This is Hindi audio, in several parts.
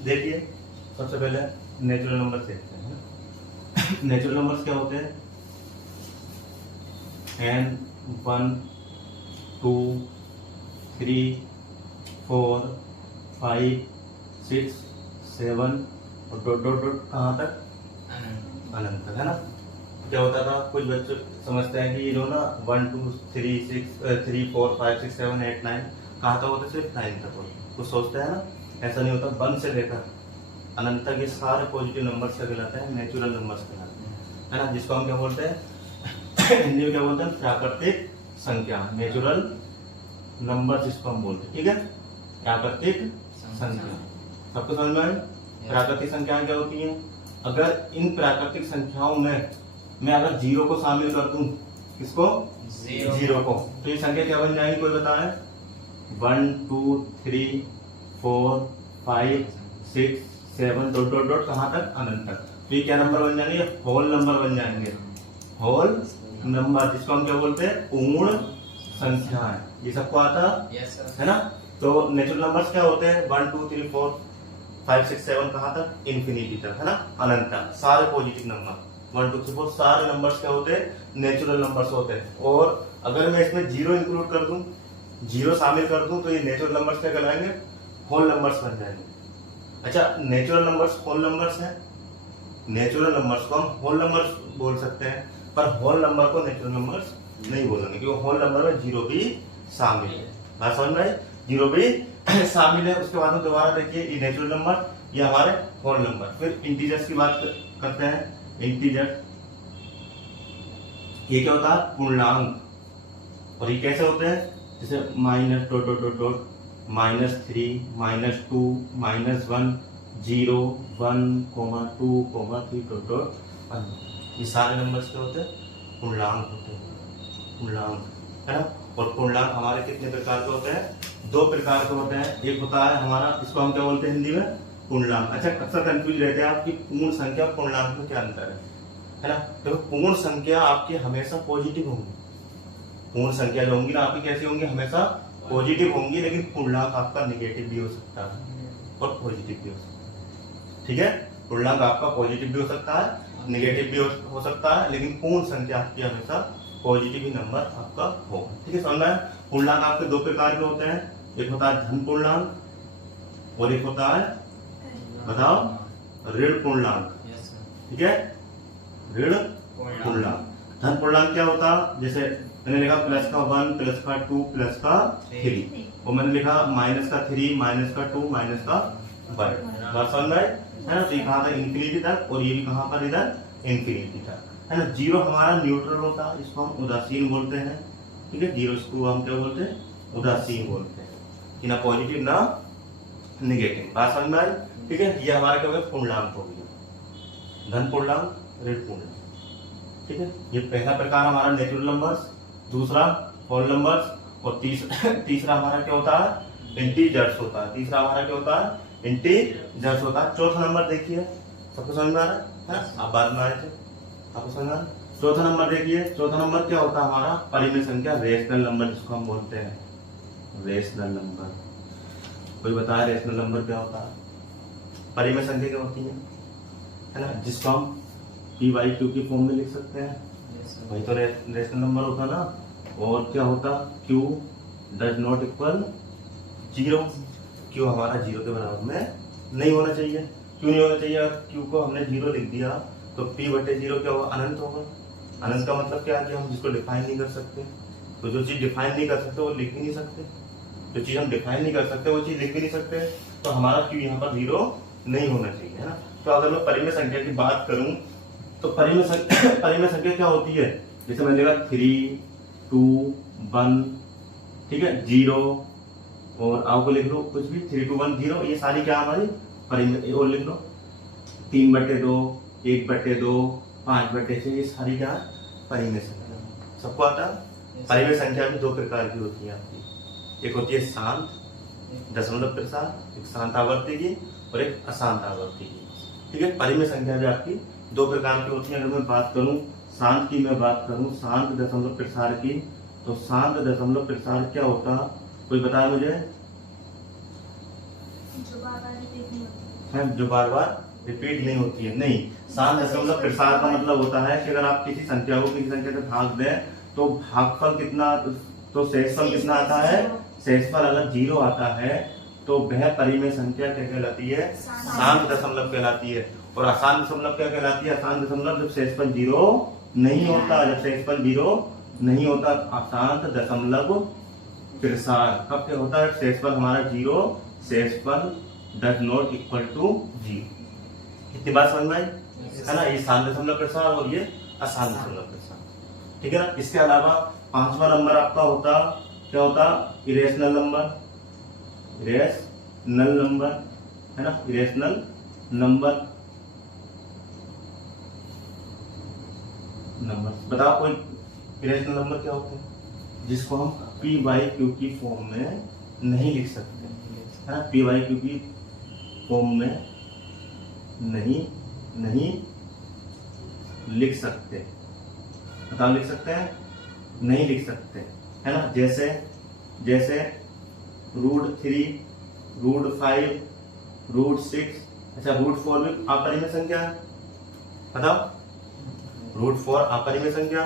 देखिए सबसे पहले नेचुरल नंबर देखते हैं। नेचुरल नंबर्स क्या होते हैं? n 1 2 3 4 5 6 7 और डॉट डॉट डॉट कहाँ तक? अनंत तक, है ना। क्या होता था, कुछ बच्चे समझते हैं कि ये जो ना 1 2 3 3 4 5 6 7 8 9 कहाँ तक होता है? सिर्फ 9 तक होता है। कुछ सोचते हैं ना, ऐसा नहीं होता। 1 से लेकर अनंत तक ये सारे पॉजिटिव नंबर्स क्या कहलाते हैं? नेचुरल नंबर्स कहलाते हैं, है ना। जिसको हम क्या बोलते हैं? हिंदी में क्या बोलते हैं? प्राकृतिक संख्या, नेचुरल नंबर जिसको हम बोलते हैं, ठीक है। प्राकृतिक संख्या सबको समझ में आए? प्राकृतिक संख्याएं क्या होती हैं? अगर इन प्राकृतिक संख्याओं में मैं अगर जीरो को शामिल कर दूं, किसको? जीरो को, तो ये संख्या क्या बन जाएंगी? कोई बताए? 1 2 3 4 5 6 7 डॉट डॉट डॉट कहाँ तक? अनंत तक। तो ये क्या नंबर बन जाएंगे? होल नंबर बन जाएंगे। होल नंबर जिसको हम क्या बोलते हैं? पूर्ण संख्याएं। ये सबको आता है ना। तो नेचुरल नंबर्स क्या होते हैं? 1 2 3 4 5 6 7 कहाँ तक? इन्फिनिटी तक, है ना, अनंत तक। सारे पॉजिटिव नंबर 1 2 3 4 सारे नंबर्स क्या होते हैं? नेचुरल नंबर्स होते हैं। और अगर मैं इसमें जीरो इंक्लूड कर दूं, जीरो शामिल कर दूं, तो ये नेचुरल नंबर्स क्या कहलाएंगे? होल नंबर्स बन जाएंगे। अच्छा, नेचुरल नंबर्स होल नंबर्स हैं। नेचुरल नंबर्स को हम होल नंबर्स बोल सकते हैं, पर होल नंबर को नेचुरल नंबर्स नहीं बोलेंगे, क्योंकि होल नंबर में जीरो भी शामिल है। बात समझ में आई? जीरो भी शामिल है। उसके बाद में दोबारा देखिए, ये नेचुरल नंबर, ये हमारे होल नंबर। फिर इंटीजर्स की बात करते हैं। इंटीजर ये क्या होता है? पूर्णांक। और ये कैसे होते हैं? जैसे minus dot dot dot dot -3 -2 -1 0 1 2 3 dot dot. ये सारे नंबर्स क्या होते हैं? पूर्णांक होते हैं। पूर्णांक, है ना। और पूर्णांक हमारे कितने प्रकार के होते हैं? 2 प्रकार के होते हैं। एक होता है हमारा, इसको हम क्या बोलते हैं हिंदी में? पूर्णांक। अच्छा, अक्सर कंफ्यूज रहते हैं आप कि पूर्ण संख्या और पूर्णांक में क्या अंतर है ना। तो पूर्ण संख्या आपकी हमेशा पॉजिटिव होंगी। पूर्ण संख्या जो होंगी ना आपकी कैसी होंगी? हमेशा पॉजिटिव होंगी। लेकिन पूर्णांक आपका निगेटिव भी हो सकता है और पॉजिटिव भी हो सकता है, ठीक है। पूर्णांक आपका पॉजिटिव भी हो सकता है, निगेटिव भी हो सकता है, लेकिन पूर्ण संख्या आपकी हमेशा पॉजिटिव ही नंबर आपका होगा, ठीक है। समझ में? पूर्णांक आपके 2 प्रकार के होते हैं। एक होता है धन पूर्णांक और एक होता है, बताओ, ऋण पूर्णांक, ठीक है। ऋण पूर्णांक। धन पूर्णांक क्या होता? जैसे मैंने लिखा प्लस का 1 प्लस का 2 प्लस का 3, और मैंने लिखा माइनस का 3 माइनस का 2 माइनस का 1। बात समझ में आई? है ना। तो ये कहाँ था? इन्फिनिटी तक। और ये भी कहाँ पर? इधर इन्फिनिटी तक, है ना। जीरो हमारा न्यूट्रल होता है, इसको हम उदासीन बोलते हैं, ठीक है। जीरो इसको हम क्या बोलते हैं? उदासीन बोलते हैं, कि ना पॉजिटिव ना निगेटिव। बात समझ में आई? ठीक है। ये हमारा क्या हो गया? पूर्णांक हो गया, धन पूर्णांक, ऋण पूर्णांक, ठीक है। ये पहला प्रकार हमारा नेचुरल नंबर्स, दूसरा होल नंबर्स, और तीसरा हमारा क्या होता है? इंटीजर्स होता है। तीसरा हमारा क्या होता है? इंटीजर्स होता है। चौथा नंबर देखिए, सबको समझ में आ रहा है ना। आप बाद में आए थे, आपको समझ में आ रहा है। चौथा नंबर देखिए, चौथा नंबर क्या होता है हमारा? परिमेय संख्या, रेशनल नंबर जिसको हम बोलते हैं, रेशनल नंबर। कोई बताया रेशनल नंबर क्या होता है? परिमेय संख्या क्या होती है ना, जिसको हम p/q की फॉर्म में लिख सकते हैं, वही तो रेशनल नंबर होता ना। और क्या होता? q does not equal 0। q हमारा 0 के बराबर में नहीं होना चाहिए। क्यों नहीं होना चाहिए? अगर q को हमने 0 लिख दिया तो p/0 क्या होगा? अनंत होगा। अनंत का मतलब क्या है? कि हम जिसको डिफाइन नहीं कर सकते। तो जो चीज डिफाइन नहीं कर सकते वो लिख भी नहीं सकते। जो चीज हम डिफाइन नहीं कर सकते वो चीज लिख भी नहीं सकते। तो हमारा q यहाँ पर 0 नहीं होना चाहिए, है ना। तो अगर मैं परिमेय संख्या की बात करूं तो परिमेय संख्या क्या होती है? जैसे मैंने लिखा 3 2 1, ठीक है, 0, और आपको लिख लो कुछ भी 3 2 1 0। ये सारी क्या हमारी परिमेय, और लिख लो 3/2 1/2 5/6, ये सारी क्या है? परिमेय संख्या। सबको आता है? परिमेय संख्या भी 2 प्रकार की होती है आपकी। एक होती है शांत दशमलव प्रसार, एक शांत आवर्ती की और एक अशांत आवर्ती की, ठीक है। परिमेय संख्या भी आपकी 2 प्रकार की होती है। अगर मैं बात करूं शांत की, मैं बात करूं शांत दशमलव प्रसार की, तो शांत दशमलव प्रसार क्या होता? कोई बताए मुझे? है जो बार बार रिपीट नहीं होती है। नहीं, शांत दशमलव प्रसार का मतलब होता है कि अगर आप किसी संख्या को किसी संख्या से भाग दें तो भागफल कितना, तो शेषफल कितना आता है, शेषफल अगर 0 आता है तो वह परिमेय संख्या क्या कहलाती है, शांत दशमलव कहलाती है। और अशांत दशमलव क्या कहलाती है, अशांत दशमलव जब शेषफल 0 नहीं होता, जब शेषफल 0 नहीं होता अशांत दशमलव प्रसार। कब क्या होता है, शेषफल हमारा 0, शेषफल डज नॉट इक्वल टू 0। इतनी बात समझ में आई है ना, ये शांत दशमलव प्रसार और ये अशांत दशमलव प्रसार, ठीक है ना। इसके अलावा 5वां नंबर आपका होता क्या होता, इरेशनल नंबर, इरेशनल नंबर है ना, इरेशनल नंबर। बताओ कोई इरेशनल नंबर क्या होते हैं, जिसको हम पी बाई क्यू की फॉर्म में नहीं लिख सकते है ना, पी बाई क्यू की फॉर्म में नहीं लिख सकते। बताओ लिख सकते हैं, नहीं लिख सकते है ना। जैसे √3, √5, √6, अच्छा √4 भी अपरिमेय संख्या है। बताओ √4 अपरिमेय संख्या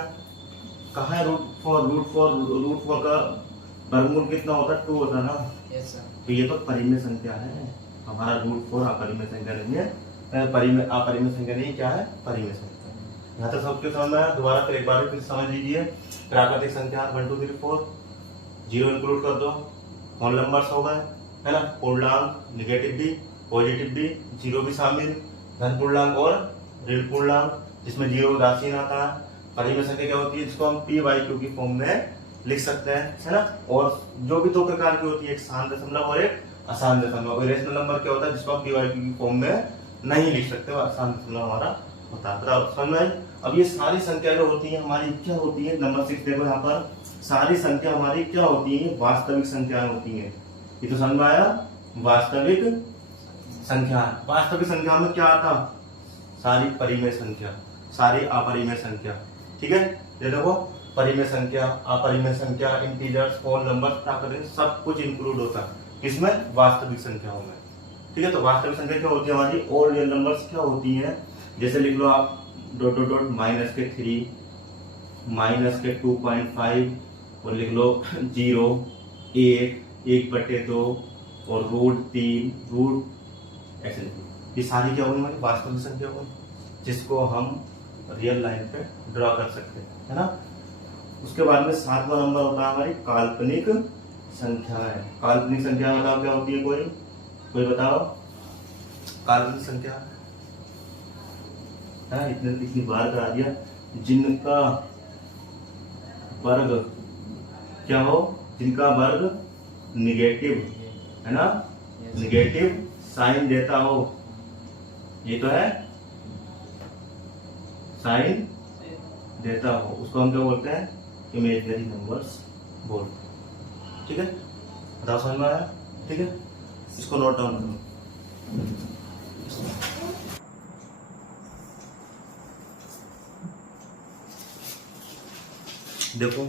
कहाँ है, √4 का वर्गमूल कितना होता है, 2 होता है ना। Yes sir. तो ये तो परिमेय संख्या है, हमारा √4 अपरिमेय संख्या नहीं है, परिमेय अपरिमेय संख्या नहीं, क्या है, परिमेय संख्या। यहाँ तक सबके समझ में आया, दोबारा फिर एक बार फिर समझ लीजिए। प्राकृतिक संख्या 1 2 3 4, 0 इंक्लूड कर दो, होल नंबर्स हो गए है ना, पूर्णांक, निगेटिव भी, पॉजिटिव भी, 0 भी शामिल, धन पूर्णांक और ऋण पूर्णांक, जिसमें 0 उदासीन आता है। परिमेय संख्या क्या होती है, जिसको हम पी बाई क्यू की फॉर्म में लिख सकते हैं है ना। और जो भी 2 प्रकार की होती है, एक शांत दशमलव और एक अशांत दशमलव। इरेशनल नंबर क्या होता है, जिसको हम पी बाई क्यू की फॉर्म में नहीं लिख सकते, वो अशांत दशमलव हमारा होता है। समझ में आई। अब ये सारी संख्या जो होती है हमारी क्या होती है, नंबर 6 देखो यहाँ पर, सारी संख्या हमारी क्या होती है, वास्तविक संख्याएं होती हैं। ये तो समझ में आया, वास्तविक संख्या। वास्तविक संख्या में क्या आता, सारी परिमेय संख्या, सारी अपरिमेय संख्या, ठीक है। ये देखो परिमेय संख्या, अपरिमेय संख्या, इंटीजर्स, होल नंबर्स, प्राकृतिक, सब कुछ इंक्लूड होता है किसमें, वास्तविक संख्याओं में, ठीक है। तो वास्तविक संख्या क्या होती है हमारी, और रियल नंबर्स क्या होती है, जैसे लिख लो आप -3, -2.5 और लिख लो 0, 1, 1/2 और √3, ऐसे लिख लो। ये सारी क्या होगी हमारी वास्तविक संख्या होगी, जिसको हम रियल लाइन पे ड्रॉ कर सकते हैं है ना। उसके बाद में 7वां नंबर होता है हमारी काल्पनिक संख्या है। काल्पनिक संख्या बताओ क्या होती है, कोई बताओ काल्पनिक संख्या है, इतनी बार करा दिया, जिनका वर्ग क्या हो, जिनका वर्ग निगेटिव है ना, निगेटिव साइन देता हो, ये तो है साइन देता हो, उसको हम क्या बोलते हैं, इमेजिनरी नंबर्स बोलते हैं, ठीक है। बताओ समझ में आया, ठीक है। इसको नोट डाउन करो। देखो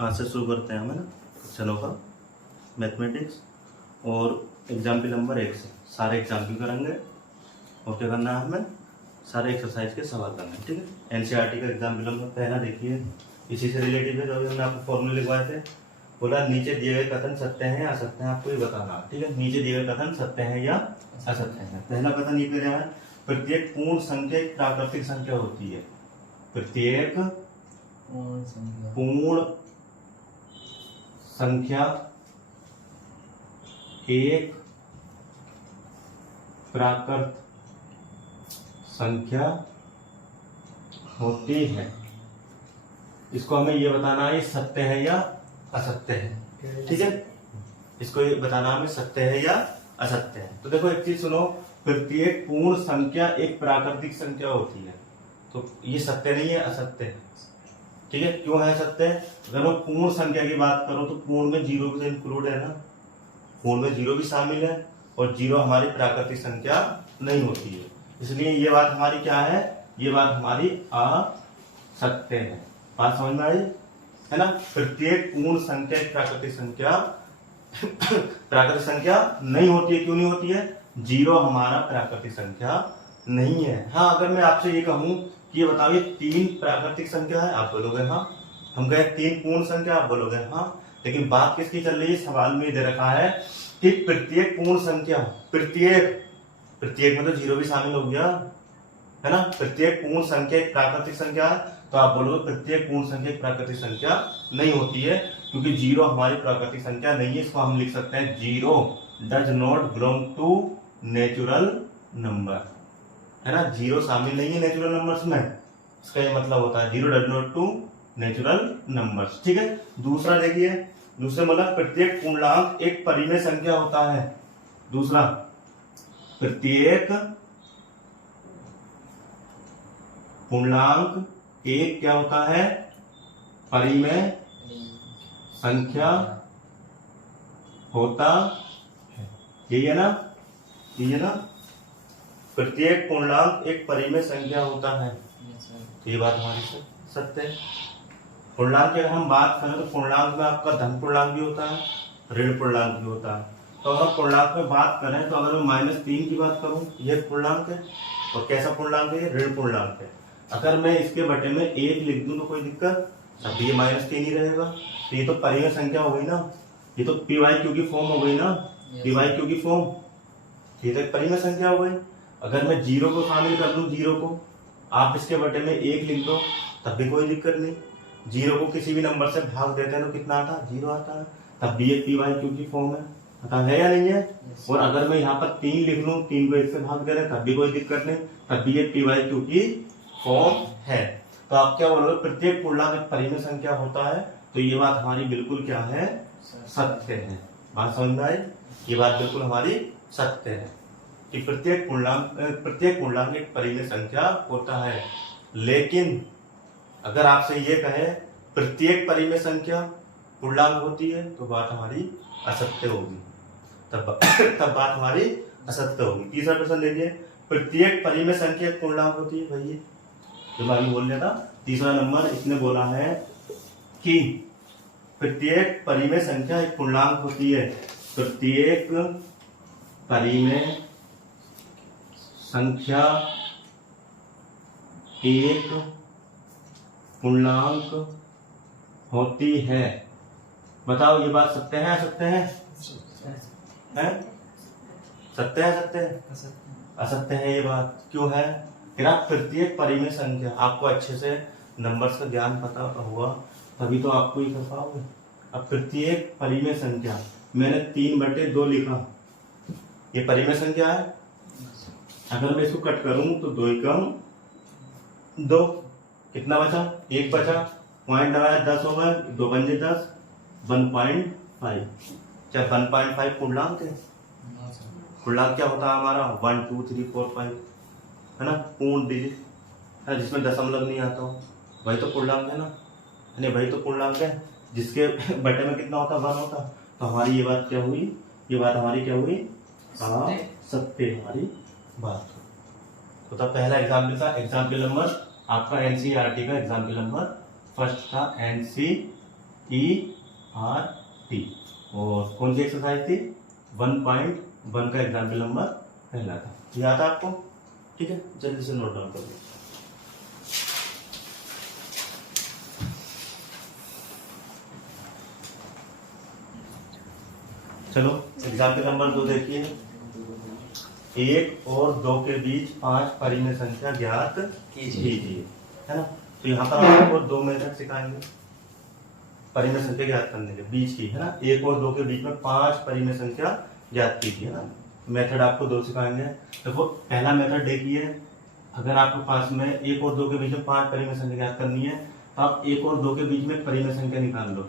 आज से शुरू करते हैं हम है ना क्वेश्चनों का, मैथमेटिक्स, और एग्जाम्पल नंबर 1 से सारे एग्जाम्पल करेंगे और क्या करना है हमें, सारे एक्सरसाइज के सवाल करना है, ठीक है। एनसीईआरटी का एग्जाम्पल नंबर पहला देखिए, इसी से रिलेटेड है, जो हमने आपको फॉर्मूले लिखवाए थे। बोला नीचे दिए गए कथन सत्य हैं या असत्य हैं, आपको ये बताना, ठीक है। नीचे दिए गए कथन सत्य हैं या असत्य हैं। पहला कथन ये कह रहा है, प्रत्येक पूर्ण संख्या एक प्राकृतिक संख्या होती है। प्रत्येक पूर्ण संख्या एक प्राकृत संख्या होती है। इसको हमें ये बताना है सत्य है या असत्य है, ठीक है। इसको ये बताना हमें सत्य है या असत्य है। तो देखो एक चीज सुनो, प्रत्येक पूर्ण संख्या एक प्राकृतिक संख्या होती है, तो ये सत्य नहीं है, असत्य है, ठीक है। क्यों है सत्य, अगर मैं पूर्ण संख्या की बात करूं तो पूर्ण में 0 भी इंक्लूड है ना, पूर्ण में 0 भी शामिल है, और 0 हमारी प्राकृतिक संख्या नहीं होती है, इसलिए ये बात हमारी क्या है, ये बात हमारी असत्य है। बात समझ में आई है ना। प्रत्येक पूर्ण संख्या एक प्राकृतिक संख्या प्राकृतिक संख्या नहीं होती है। क्यों नहीं होती है? 0 हमारा प्राकृतिक संख्या नहीं है। हाँ, अगर मैं आपसे ये कहूं कि ये बताओ ये 3 प्राकृतिक संख्या है, आप बोलोगे हाँ। हम कहें 3 पूर्ण संख्या, आप बोलोगे हाँ। लेकिन बात किसकी चल रही है? सवाल में दे रखा है कि प्रत्येक पूर्ण संख्या, प्रत्येक में तो 0 भी शामिल हो गया है ना। प्रत्येक पूर्ण संख्या एक प्राकृतिक संख्या है, तो आप बोलोगे प्रत्येक पूर्ण संख्या एक प्राकृतिक संख्या नहीं होती है, क्योंकि 0 हमारी प्राकृतिक संख्या नहीं है। इसको हम लिख सकते हैं 0 does not belong to natural number, है ना। 0 शामिल नहीं है नेचुरल नंबर्स में, इसका ये मतलब होता है 0 does not to natural numbers. ठीक है। दूसरा देखिए, दूसरे मतलब प्रत्येक पूर्णांक एक परिमेय संख्या होता है। दूसरा, प्रत्येक पूर्णांक एक क्या होता है? परिमेय संख्या होता है। यही है ना, यही है ना। प्रत्येक पूर्णांक एक परिमेय संख्या होता है, तो ये बात हमारी सत्य है। पूर्णांक की अगर हम बात करें तो पूर्णांक में आपका धन पूर्णांक भी होता है, ऋण पूर्णांक भी होता है। तो अगर पूर्णांक में बात करें तो अगर मैं -3 की बात करूं, यह पूर्णांक है। और कैसा पूर्णांक है? ऋण पूर्णांक है। अगर मैं इसके बटे में 1 लिख दूं तो कोई दिक्कत? अब ये -3 ही रहेगा। तो ये तो परिमेय संख्या हो गई ना, ये तो PYQ की फॉर्म हो गई ना, PYQ की फॉर्म, ये तो एक परिमेय संख्या हो गई। अगर मैं 0 को शामिल कर दूं, 0 को आप इसके बटे में 1 लिख दो तब भी कोई दिक्कत नहीं। 0 को किसी भी नंबर से भाग देते हैं तो कितना आता है? 0 आता है। तब भी एक PYQ की फॉर्म है, पता है या नहीं है? और अगर मैं यहाँ पर 3 लिख लूं, 3 को 1 से भाग दे रहे हैं तब भी कोई दिक्कत नहीं, तब भी एक PYQ की फॉर्म है। तो आप क्या बोल रहे हो? प्रत्येक पूर्णांक एक परिमेय संख्या होता है। तो ये बात हमारी बिल्कुल क्या है? सत्य है। बात समझ में आई? ये बात बिल्कुल हमारी सत्य है कि प्रत्येक पूर्णांक एक परिमेय संख्या होता है। लेकिन अगर आपसे ये कहे प्रत्येक परिमेय संख्या पूर्णांक होती है, तो बात हमारी असत्य होगी। तब बात हमारी असत्य होगी। तीसरा प्रश्न देखिए, प्रत्येक परिमेय संख्या एक पूर्णांक होती है। भैया जो मैं अभी बोल रहा था, तीसरा नंबर इसने बोला है कि प्रत्येक परिमेय संख्या एक पूर्णांक होती है। प्रत्येक परिमेय संख्या एक पूर्णांक होती है। बताओ ये बात सत्य है? असत्य है? सत्य है? सत्य है? असत्य है ये बात। क्यों है? प्रत्येक परिमेय संख्या, आपको अच्छे से नंबर्स का ज्ञान पता होगा तभी तो आपको ये कर पाओगे। अब प्रत्येक परिमेय संख्या, मैंने 3/2 लिखा, ये परिमेय संख्या है। अगर मैं इसको कट करूं तो 2 एकम 2, कितना बचा? 1 बचा, पॉइंट लगाया 10 हो गए, 2 पंजे 10, 1.5। क्या 1.5 पूर्णांक है? पूर्णांक क्या होता है हमारा? 1 2 3 4 5, है ना, पूर्ण डिजिट है जिसमें दशमलव नहीं आता हो, वही तो पूर्णांक है ना। नहीं, वही तो पूर्णांक है जिसके बटे में कितना होता? 1 होता। तो हमारी ये बात क्या हुई? ये बात हमारी क्या हुई? सत्य हमारी बात हुई। तो पहला एग्जाम्पल था, एग्जाम्पल नंबर आपका NCERT का एग्जाम्पल नंबर फर्स्ट था, NCERT। और कौन सी एक्सरसाइज थी? 1.1 का एग्जाम्पल नंबर पहला था। याद है आपको? ठीक है, जल्दी से नोट डाउन कर लो। चलो एग्जाम्पल नंबर 2 देखिए, 1 और 2 के बीच 5 परिमेय संख्या ज्ञात कीजिए, है ना। तो यहाँ पर आपको 2 मेथड सिखाएंगे परिमेय संख्या ज्ञात करने के, बीच की, है ना। 1 और 2 के बीच में 5 परिमेय संख्या ज्ञात कीजिए, है ना। मेथड आपको 2 सिखाएंगे। देखो पहला मेथड देखिए, अगर आपके पास में 1 और 2 के बीच में 5 परिमेय संख्या ज्ञात करनी है तो आप 1 और 2 के बीच में परिमेय संख्या निकाल लो,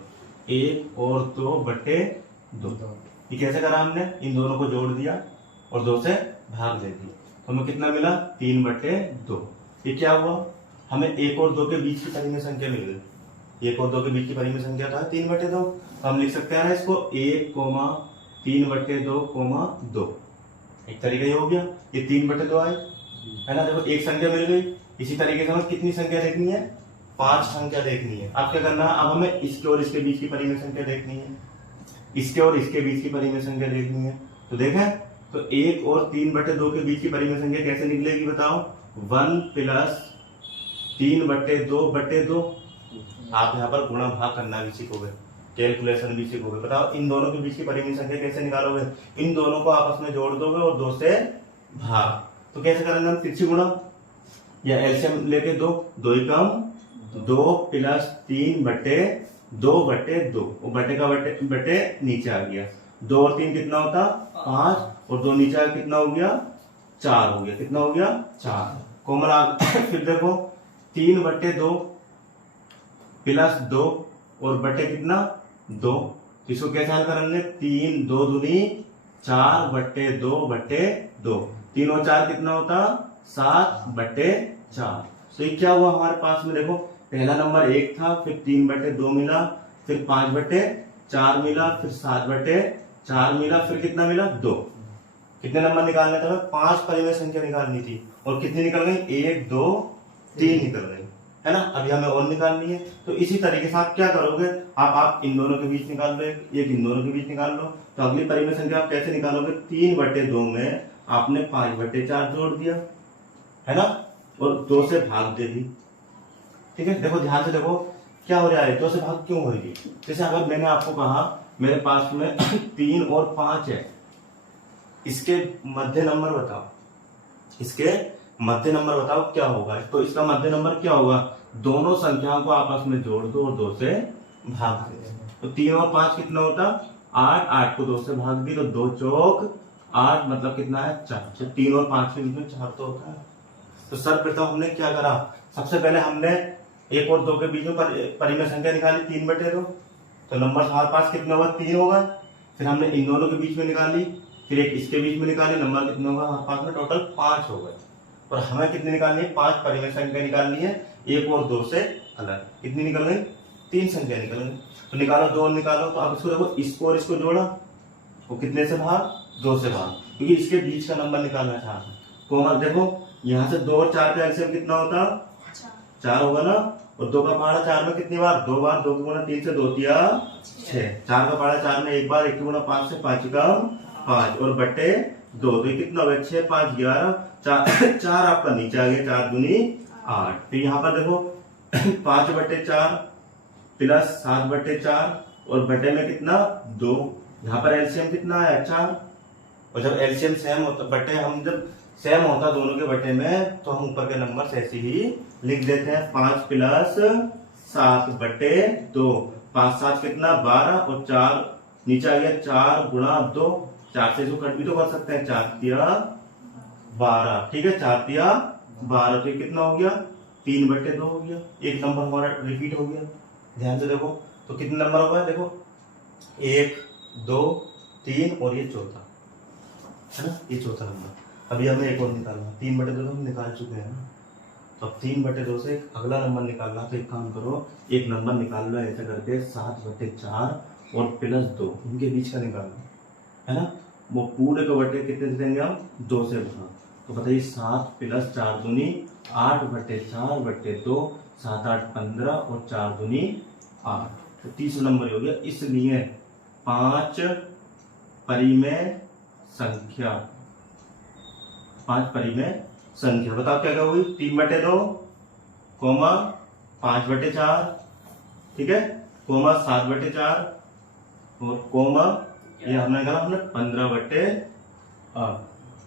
1 और 2/2। ये कैसे करा हमने? इन दोनों को जोड़ दिया और 2 से भाग दे दिया, तो हमें कितना मिला? 3/2। ये क्या हुआ? हमें 1 और 2 के बीच की परिमेय संख्या मिल गई। 1 और 2 के बीच की परिमेय संख्या था 3/2। हम लिख सकते हैं ना इसको 1, 3/2, 2। एक तरीका ये हो गया, ये 3/2 आई, है ना। देखो एक संख्या मिल गई। इसी तरीके से हमें कितनी संख्या देखनी है? 5 संख्या देखनी है। अब क्या करना है? अब हमें इसके और इसके बीच की परिमेय संख्या देखनी है। इसके और इसके बीच की परिमेय संख्या देखनी है। तो देखें, तो 1 और 3/2 के बीच की परिमेय संख्या कैसे निकलेगी बताओ? 1 प्लस 3/2/2। आप यहाँ पर गुणा भाग करना भी सीखोगे, कैलकुलेशन भी सीखोगे। बताओ इन दोनों के बीच की परिमेय संख्या कैसे निकालोगे? इन दोनों को आपस में जोड़ दोगे और 2 से भाग। तो कैसे करेंगे हम? तिरछी गुणा या एलसीएम लेके 2 प्लस 3/2/2, वो बटे का बटे नीचे आ गया। 2 और 3 कितना होता? 5, और 2 नीचे आ कितना हो गया? 4 हो गया। कितना हो गया? 4। कोमल फिर देखो 3/2 प्लस 2 और बटे कितना? 2। इसको कैसे हल करेंगे? 3 2 दूनी 4/2/2। 3 और 4 कितना होता? 7/4। तो ये क्या हुआ हमारे पास में? देखो पहला नंबर 1 था, फिर 3/2 मिला, फिर 5/4 मिला, फिर 7/4 मिला, फिर कितना मिला? 2। कितने नंबर निकालने थे? 5 परिमेय संख्या निकालनी थी, और कितनी निकल गई? 1 2 3 निकल गई, है ना। अभी हमें और निकालनी है। तो इसी तरीके से आप क्या करोगे? आप इन दोनों के बीच निकाल लो, एक इन दोनों के बीच निकाल लो। तो अगली परिमेय संख्या आप कैसे निकालोगे? 3/2 में आपने 5/4 जोड़ दिया, है ना, और 2 से भाग दे दी। ठीक है, देखो ध्यान से देखो क्या हो रहा है। 2 से भाग क्यों होगी? जैसे अगर मैंने आपको कहा मेरे पास में 3 और 5 है, इसके मध्य नंबर बताओ, इसके मध्य नंबर बताओ क्या होगा? तो इसका मध्य नंबर क्या होगा? दोनों संख्याओं को आपस में जोड़ दो और 2 से भाग दे। तो 3 और 5 कितना होता? 8। 8 को 2 से भाग दी तो 2 चौक 8, मतलब कितना है? 4। 3 और 5 के बीच में 4 तो होता है। तो सर्वप्रथम हमने क्या करा? सबसे पहले हमने 1 और 2 के बीच में परिमेय संख्या निकाली 3/2। तो नंबर हमारे पास कितना होगा? 3 होगा। फिर हमने इन दोनों के बीच में निकाली, फिर एक इसके बीच में निकाली, नंबर कितना होगा हमारे पास में? टोटल 5 हो गए। और हमें कितनी निकालनी है? 5 परिमेय संख्या निकालनी है 1 और 2 से अलग। कितनी निकल गई? 3 संख्या निकल गई। तो निकालो, 2 निकालो। तो अब इसको देखो, इसको और इसको जोड़ा, वो कितने से भाग? 2 से भाग, क्योंकि इसके बीच का नंबर निकालना चाहते हैं। कोमल देखो यहाँ से 2 और 4 का एलसीएम कितना होता? 4 होगा ना। और 2 का पहाड़ा 4 में कितनी बार? 2 बार। 2 गुना 3 से 2 तिया 6। 4 का पहाड़ा 4 में 1 बार। 1 गुना 5 से 5 का 5, और बटे 2। तो कितना हो गया? 6 5 11। 4 आपका नीचे आ गया। 4 दूनी 8। तो यहाँ पर देखो 5/4 प्लस 7/4, और बटे में कितना? 2। यहाँ पर एलसीएम कितना है? 4। और जब एलसीएम सेम होता, बटे हम जब सेम होता दोनों के बटे में, तो हम ऊपर के नंबर ऐसे ही लिख देते हैं। 5 प्लस 7/2। 5 7 कितना? 12, और 4 नीचे आ गया। 4 गुणा 2। 4 से इसको कट भी तो कर सकते हैं। 4 तिया 12। ठीक है, 4 तिया 12। तो कितना हो गया? 3/2 हो गया। एक नंबर हमारा रिपीट हो गया। ध्यान से देखो, तो कितने नंबर हो गए? देखो 1 2 3, और ये चौथा, है ना, ये चौथा नंबर। अभी हमें एक और निकालना। 3/2 हम निकाल चुके हैं ना। तो अब 3/2 से अगला नंबर निकालना। तो एक काम करो, एक नंबर निकाल लो ऐसे करके, 7/4 और प्लस 2, इनके बीच का निकालना, है ना। वो पूरे को बटे कितने से देंगे हम? 2 से भाग। तो बताइए 7 प्लस 4 दूनी 8/4/2। 7 8 15, और 4 दूनी 8। तो 30 नंबर हो गया। इसलिए 5 परिमेय संख्या, 5 परिमेय संख्या। बताओ क्या क्या हुई? 3/2, 5/4, ठीक है, 7/4, और ये हमने निकाला हमने 15/8।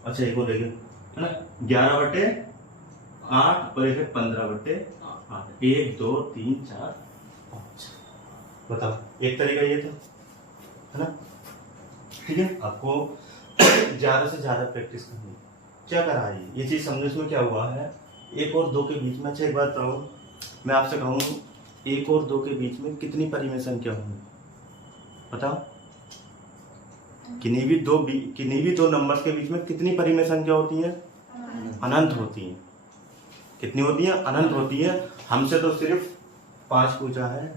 अच्छा एक और देखिए, है ना, 11/8, और एक 15/8। 1 2 3 4 5। बताओ, एक तरीका ये था, है ना। ठीक है, आपको ज्यादा से ज्यादा प्रैक्टिस करनी है। क्या करा ये चीज समझने में क्या हुआ है? 1 और 2 के बीच में, अच्छा एक बात बताओ, मैं आपसे कहूँ 1 और 2 के बीच में कितनी परिमेय संख्या होंगी? बताओ, किन्हीं भी दो नंबर्स के बीच में कितनी परिमेय संख्या होती है? अनंत होती है। कितनी होती है? अनंत होती है। हमसे तो सिर्फ 5 पूछा है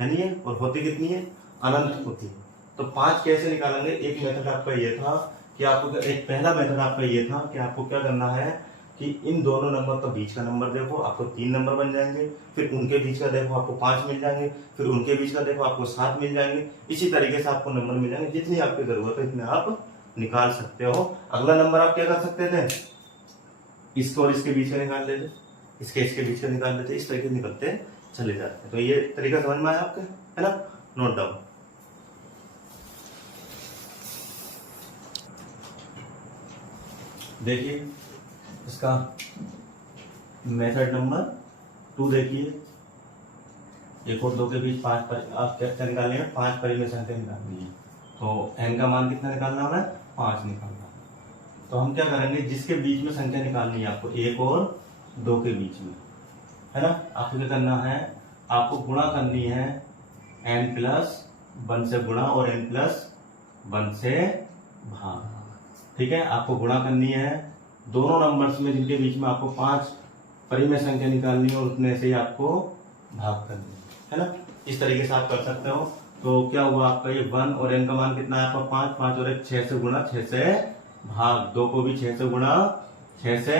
नहीं है, और होती कितनी है? अनंत होती है। तो 5 कैसे निकालेंगे? एक मेथड आपका ये था कि आपको, एक पहला मेथड आपका ये था कि आपको क्या करना है, कि इन दोनों नंबर का बीच का नंबर देखो, आपको 3 नंबर बन जाएंगे, फिर उनके बीच का देखो आपको 5 मिल जाएंगे, फिर उनके बीच का देखो आपको 7 मिल जाएंगे। इसी तरीके से आपको नंबर मिल जाएंगे, जितनी आपकी जरूरत है इतने आप निकाल सकते हो। अगला नंबर आप क्या कर सकते थे, इसको और इसके बीच का निकाल लेते, इसके बीच का निकाल लेते, इस तरीके से निकलते चले जाते। तो ये तरीका समझ में आया आपके, है ना? Note down. देखिए इसका मेथड नंबर 2 देखिए, एक और 2 के बीच 5 पर आप क्या निकालनी है, 5 परिमेय संख्या निकालनी है। तो n का मान कितना निकालना है, 5 निकालना है। तो हम क्या करेंगे, जिसके बीच में संख्या निकालनी है आपको 1 और 2 के बीच में, है ना? आपको क्या करना है, आपको गुणा करनी है n+1 से गुणा और n+1 से भाग। ठीक है, आपको गुणा करनी है दोनों नंबर्स में जिनके बीच में आपको 5 परिमेय संख्या निकालनी है और उतने से ही आपको भाग करनी है ना? इस तरीके से आप कर सकते हो। तो क्या हुआ आपका, ये 1 और n का मान कितना है आपका 5, 5 और 1 6 से गुणा 6 से भाग, 2 को भी 6 से गुणा 6 से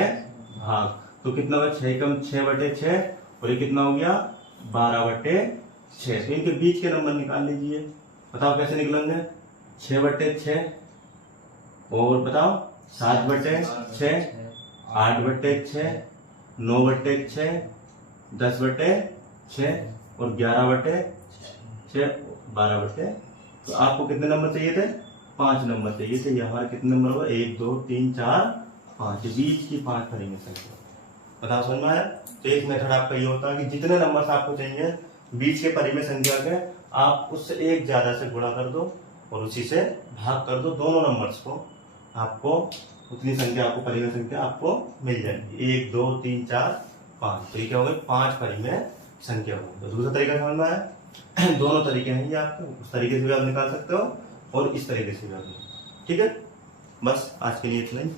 भाग। तो कितना हुआ, 6 कम 6/6 और ये कितना हो गया 12/6। तो इनके बीच के नंबर निकाल लीजिए। बताओ कैसे निकलेंगे, 6/6 और बताओ 7/6, 8/6, 9/6, 10/6 और 11/6, 12/6। तो आपको कितने नंबर चाहिए थे, 5 नंबर चाहिए थे। ये हमारे कितने नंबर हुआ, 1 2 3 4 5, बीच की 5 परिमेय संख्या। बताओ समझ में आया? तो एक मेथड आपका ये होता है कि जितने नंबर आपको चाहिए बीच के परिमेय संख्या के, आप उससे एक ज्यादा से गुणा कर दो और उसी से भाग कर दो दोनों नंबर्स को, आपको उतनी संख्या, आपको परिमेय संख्या आपको मिल जाएगी। 1 2 3 4 5। तो ये क्या हो गई, 5 परिमेय संख्या होगी। तो दूसरा तरीका समझ में आया? दोनों तरीके हैं ये आपके, उस तरीके से भी आप निकाल सकते हो और इस तरीके से भी आप। ठीक है, बस आज के लिए इतना ही।